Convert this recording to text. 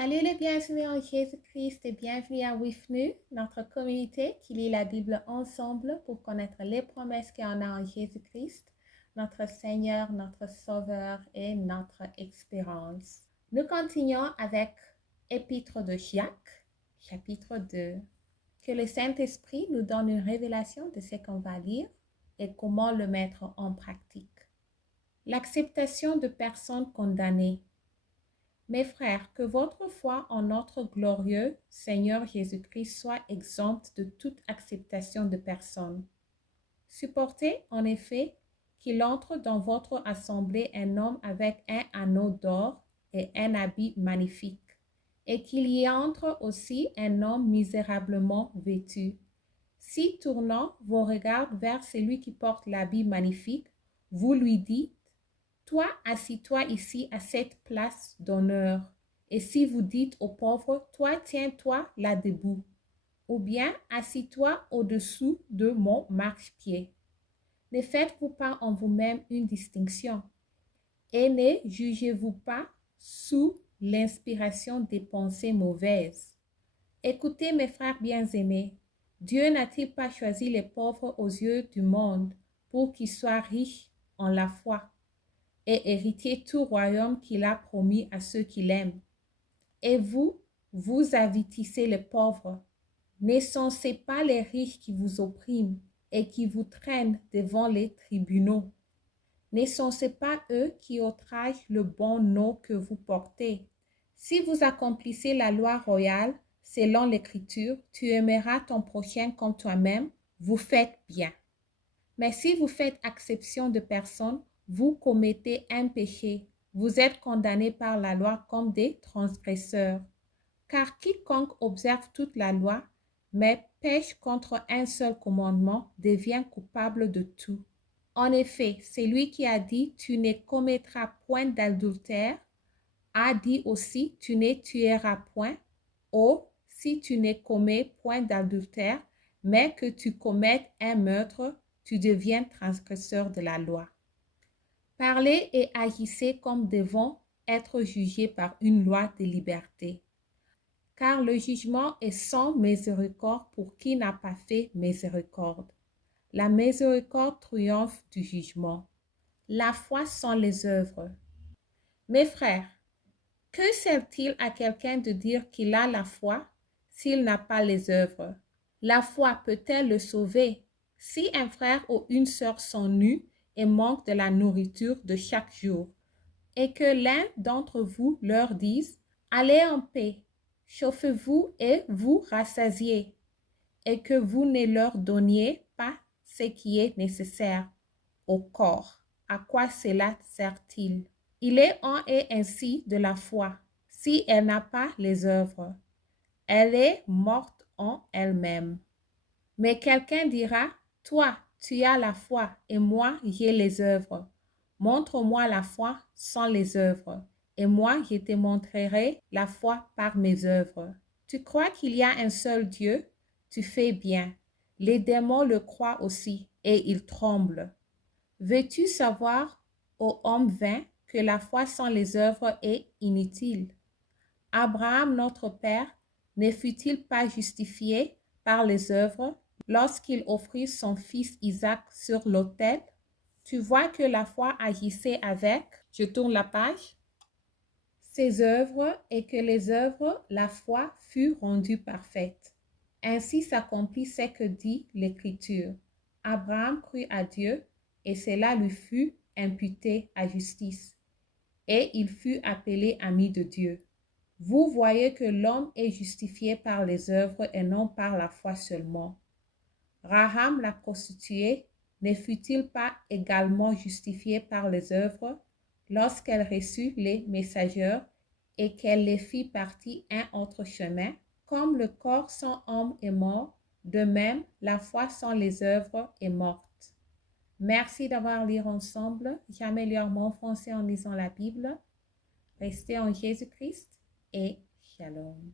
Salut les bienvenus en Jésus-Christ et bienvenue à WIFNU, notre communauté qui lit la Bible ensemble pour connaître les promesses qu'il y en a en Jésus-Christ, notre Seigneur, notre Sauveur et notre espérance. Nous continuons avec Épître de Jacques, chapitre 2. Que le Saint-Esprit nous donne une révélation de ce qu'on va lire et comment le mettre en pratique. L'acceptation de personnes condamnées. Mes frères, que votre foi en notre glorieux Seigneur Jésus-Christ soit exempte de toute acceptation de personne. Supportez en effet qu'il entre dans votre assemblée un homme avec un anneau d'or et un habit magnifique, et qu'il y entre aussi un homme misérablement vêtu. Si tournant vos regards vers celui qui porte l'habit magnifique, vous lui dites: toi, assis-toi ici à cette place d'honneur. Et si vous dites aux pauvres, toi, tiens-toi là debout. Ou bien, assis-toi au-dessous de mon marchepied. Ne faites-vous pas en vous-même une distinction. Et ne jugez-vous pas sous l'inspiration des pensées mauvaises. Écoutez, mes frères bien-aimés, Dieu n'a-t-il pas choisi les pauvres aux yeux du monde pour qu'ils soient riches en la foi et héritier tout royaume qu'il a promis à ceux qui l'aiment. Et vous, vous avilissez les pauvres. N'essensez pas les riches qui vous oppriment et qui vous traînent devant les tribunaux. N'essensez pas eux qui outragent le bon nom que vous portez. Si vous accomplissez la loi royale, selon l'Écriture, tu aimeras ton prochain comme toi-même, vous faites bien. Mais si vous faites exception de personnes, vous commettez un péché. Vous êtes condamnés par la loi comme des transgresseurs. Car quiconque observe toute la loi, mais pêche contre un seul commandement, devient coupable de tout. En effet, celui qui a dit « tu ne commettras point d'adultère » a dit aussi « tu ne tueras point » ou « si tu ne commets point d'adultère, mais que tu commettes un meurtre, tu deviens transgresseur de la loi. » Parlez et agissez comme devant être jugés par une loi de liberté. Car le jugement est sans miséricorde pour qui n'a pas fait miséricorde. La miséricorde triomphe du jugement. La foi sans les œuvres. Mes frères, que sert-il à quelqu'un de dire qu'il a la foi s'il n'a pas les œuvres? La foi peut-elle le sauver? Si un frère ou une sœur sont nus et manquent de la nourriture de chaque jour, et que l'un d'entre vous leur dise « Allez en paix, chauffez-vous et vous rassasiez », et que vous ne leur donniez pas ce qui est nécessaire au corps, à quoi cela sert-il? Il est en et ainsi de la foi, si elle n'a pas les œuvres. Elle est morte en elle-même. Mais quelqu'un dira, toi, tu as la foi et moi, j'ai les œuvres. Montre-moi la foi sans les œuvres, et moi, je te montrerai la foi par mes œuvres. Tu crois qu'il y a un seul Dieu? Tu fais bien. Les démons le croient aussi, et ils tremblent. Veux-tu savoir, ô homme vain, que la foi sans les œuvres est inutile? Abraham, notre Père, ne fut-il pas justifié par les œuvres lorsqu'il offrit son fils Isaac sur l'autel? Tu vois que la foi agissait avec, je tourne la page, ses œuvres et que les œuvres, la foi fut rendue parfaite. Ainsi s'accomplit ce que dit l'Écriture. Abraham crut à Dieu et cela lui fut imputé à justice. Et il fut appelé ami de Dieu. Vous voyez que l'homme est justifié par les œuvres et non par la foi seulement. Raham, la prostituée, ne fut-il pas également justifiée par les œuvres lorsqu'elle reçut les messagers et qu'elle les fit partir un autre chemin? Comme le corps sans homme est mort, de même la foi sans les œuvres est morte. Merci d'avoir lu ensemble. J'améliore mon français en lisant la Bible. Restez en Jésus-Christ et shalom.